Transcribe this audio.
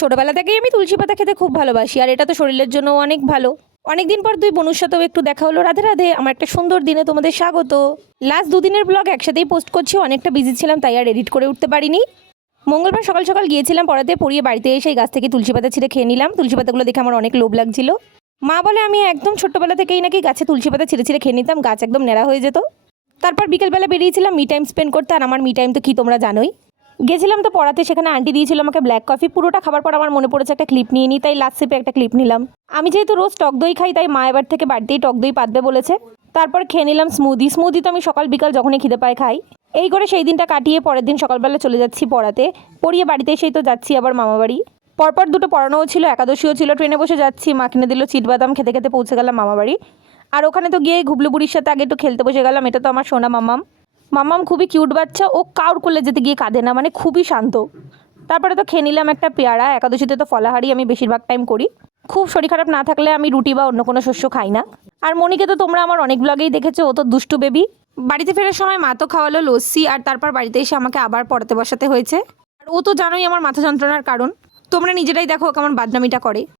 ছোটবেলা থেকেই আমি তুলসী পাতা খেতে খুব ভালোবাসি, আর এটা তো শরীরের জন্য অনেক ভালো। অনেকদিন পর দুই বনুর সাথেও একটু দেখা হলো। রাধে রাধে, আমার একটা সুন্দর দিনে তোমাদের স্বাগত। লাস্ট দুদিনের ব্লগ একসাথেই পোস্ট করছি, অনেকটা বিজি ছিলাম তাই আর এডিট করে উঠতে পারিনি। মঙ্গলবার সকাল সকাল গিয়েছিলাম পড়াতে, পড়িয়ে বাড়িতে এসে এই গাছ থেকে তুলসী পাতা ছিঁড়ে খেয়ে নিলাম। তুলসী পাতাগুলো দেখে আমার অনেক লোভ লাগছিল। মা বলে আমি একদম ছোট্টবেলা থেকেই নাকি গাছে তুলসী পাতা ছিঁড়ে ছিঁড়ে খেয়ে নিতাম, গাছ একদম ন্যাড়া হয়ে যেত। তারপর বিকেলবেলা বেরিয়েছিলাম মি টাইম স্পেন্ড করতে, আর আমার মি টাইম তো কি তোমরা জানোই। গেছিলাম তো পড়াতে, সেখানে আন্টি দিয়েছিল আমাকে ব্ল্যাক কফি। পুরোটা খাবার পর আমার মনে পড়েছে একটা ক্লিপ নিয়ে নিই, তাই লাস্ট সিপে একটা ক্লিপ নিলাম। আমি যেহেতু রোজ টক দই খাই, তাই মা এবার থেকে বাড়িতেই টক দই পাতবে বলেছে। তারপর খেয়ে নিলাম স্মুদি। স্মুদি তো আমি সকাল বিকাল যখনই খিদে পায় খাই। এই করে সেই দিনটা কাটিয়ে পরের দিন সকালবেলা চলে যাচ্ছি পড়াতে, পড়িয়ে বাড়িতে এসেই তো যাচ্ছি আবার মামা বাড়ি। পরপর দুটো পড়ানোও ছিল, একাদশীও ছিল। ট্রেনে বসে যাচ্ছি, মা কিনে দিল চিটবাদাম, খেতে খেতে পৌঁছে গেলাম মামা বাড়ি। আর ওখানে তো গিয়ে ঘুবলু বুড়ির সাথে আগে একটু খেলতে বসে গেলাম। এটা তো আমার সোনা মামাম। মামাম খুবই কিউট বাচ্চা, ও কাউর কোলে যেতে গিয়ে কাঁদে না, মানে খুবই শান্ত। তারপরে তো খেয়ে নিলাম একটা পেয়ারা। একাদশীতে তো ফলাহারি আমি বেশিরভাগ টাইম করি। খুব শরীর খারাপ না থাকলে আমি রুটি বা অন্য কোনো শস্য খাই না। আর মনিকে তো তোমরা আমার অনেক ব্লগেই দেখেছো, ও তো দুষ্টু বেবি। বাড়িতে ফেরার সময় মা তো খাওয়ালো লস্যি, আর তারপর বাড়িতে এসে আমাকে আবার পড়াতে বসাতে হয়েছে। আর ও তো জানোই আমার মাথা যন্ত্রণার কারণ। তোমরা নিজেরাই দেখো কেমন বাদনামিটা করে।